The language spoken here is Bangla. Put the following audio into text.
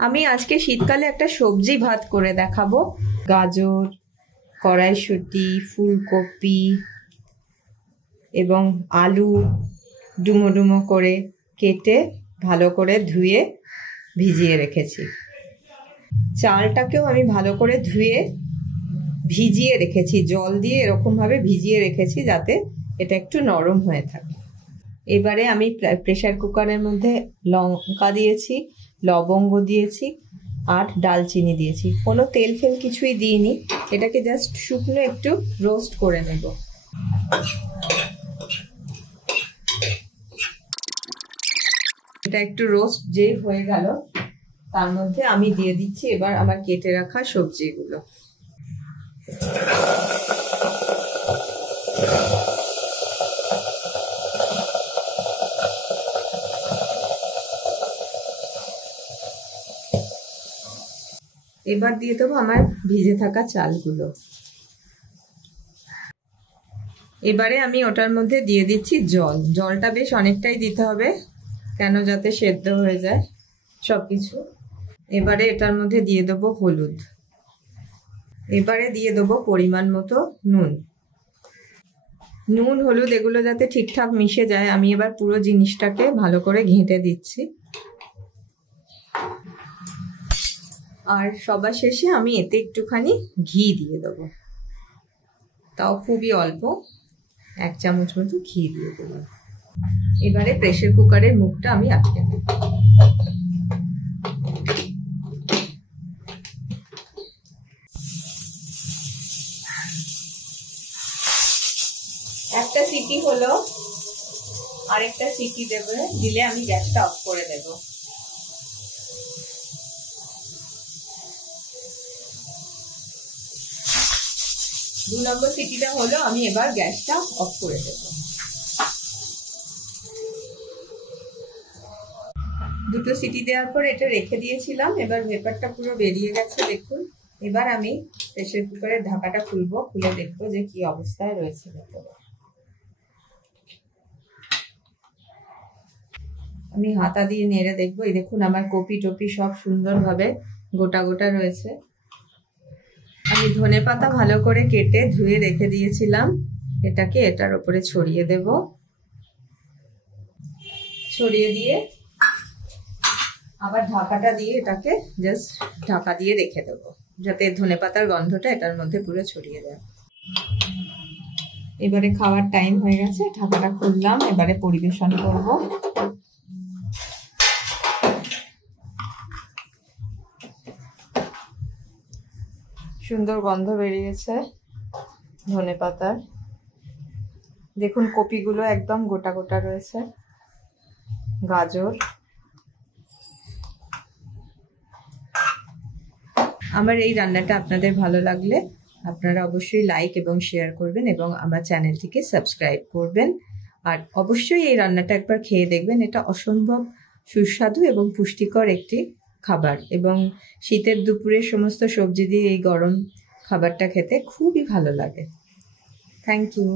আমি আজকে শীতকালে একটা সবজি ভাত করে দেখাবো। গাজর, কড়াইশুঁটি, ফুলকপি এবং আলু ডুমো ডুমো করে কেটে ভালো করে ধুয়ে ভিজিয়ে রেখেছি। চালটাকেও আমি ভালো করে ধুয়ে ভিজিয়ে রেখেছি, জল দিয়ে এরকমভাবে ভিজিয়ে রেখেছি যাতে এটা একটু নরম হয়ে থাকে। এবারে আমি প্রেসার কুকারের মধ্যে লঙ্কা দিয়েছি, লবঙ্গ দিয়েছি আর ডালচিনি দিয়েছি। কোনো তেল ফেল কিছুই দিইনি। এটাকে জাস্ট শুকনো একটু রোস্ট করে নেব। এটা একটু রোস্ট যে হয়ে গেল, তার মধ্যে আমি দিয়ে দিচ্ছি এবার আমার কেটে রাখা সবজিগুলো। এবার দিয়ে দেবো আমার ভিজে থাকা চালগুলো। এবারে আমি ওটার মধ্যে দিয়ে দিচ্ছি জল। জলটা বেশ অনেকটাই দিতে হবে, কেন যাতে সেদ্ধ হয়ে যায় সবকিছু। এবারে এটার মধ্যে দিয়ে দেবো হলুদ। এবারে দিয়ে দেবো পরিমাণ মতো নুন। নুন হলুদ এগুলো যাতে ঠিকঠাক মিশে যায়, আমি এবার পুরো জিনিসটাকে ভালো করে ঘেঁটে দিচ্ছি। আর সবার শেষে আমি এতে একটুখানি ঘি দিয়ে দেবো, তাও খুবই অল্প, 1 চামচ মতো ঘি দিয়ে দেবো। এবারে প্রেসার কুকারের মুখটা আমি আটকে দেব। একটা সিটি হলো, আরেকটা সিটি দিলে আমি গ্যাসটা অফ করে দেব। দু নম্বর সিটিটা হলো, আমি এবার গ্যাসটা অফ করে দেব। দুটো সিটি দেওয়ার পর এটা রেখে দিয়েছিলাম, এবার ভেপারটা পুরো বেরিয়ে গেছে দেখুন। এবার আমি প্রেসার কুকারের ঢাকাটা খুলবো, খুলে দেখবো যে কি অবস্থায় রয়েছে। আমি হাতা দিয়ে নেড়ে দেখবো। এই দেখুন আমার কপি টপি সব সুন্দরভাবে গোটা গোটা রয়েছে। আমি ধনেপাতা ভালো করে কেটে ধুয়ে রেখে দিয়েছিলাম, এটাকে এটার উপরে ছড়িয়ে দেব। ছড়িয়ে দিয়ে আবার ঢাকাটা দিয়ে এটাকে জাস্ট ঢাকা দিয়ে রেখে দেবো, যাতে ধনেপাতার গন্ধটা এটার মধ্যে পুরো ছড়িয়ে যায়। এবারে খাওয়ার টাইম হয়ে গেছে, ঢাকাটা খুললাম, এবারে পরিবেশন করব। সুন্দর গন্ধ বেরিয়েছে ধনেপাতার। দেখুন কপিগুলো একদম গোটা গোটা রয়েছে, গাজর। আমার এই রান্নাটা আপনাদের ভালো লাগলে আপনারা অবশ্যই লাইক এবং শেয়ার করবেন এবং আমার চ্যানেলটিকে সাবস্ক্রাইব করবেন। আর অবশ্যই এই রান্নাটা একবার খেয়ে দেখবেন। এটা অসম্ভব সুস্বাদু এবং পুষ্টিকর একটি খাবার, এবং শীতের দুপুরে সমস্ত সবজি দিয়ে এই গরম খাবারটা খেতে খুবই ভালো লাগে। Thank you.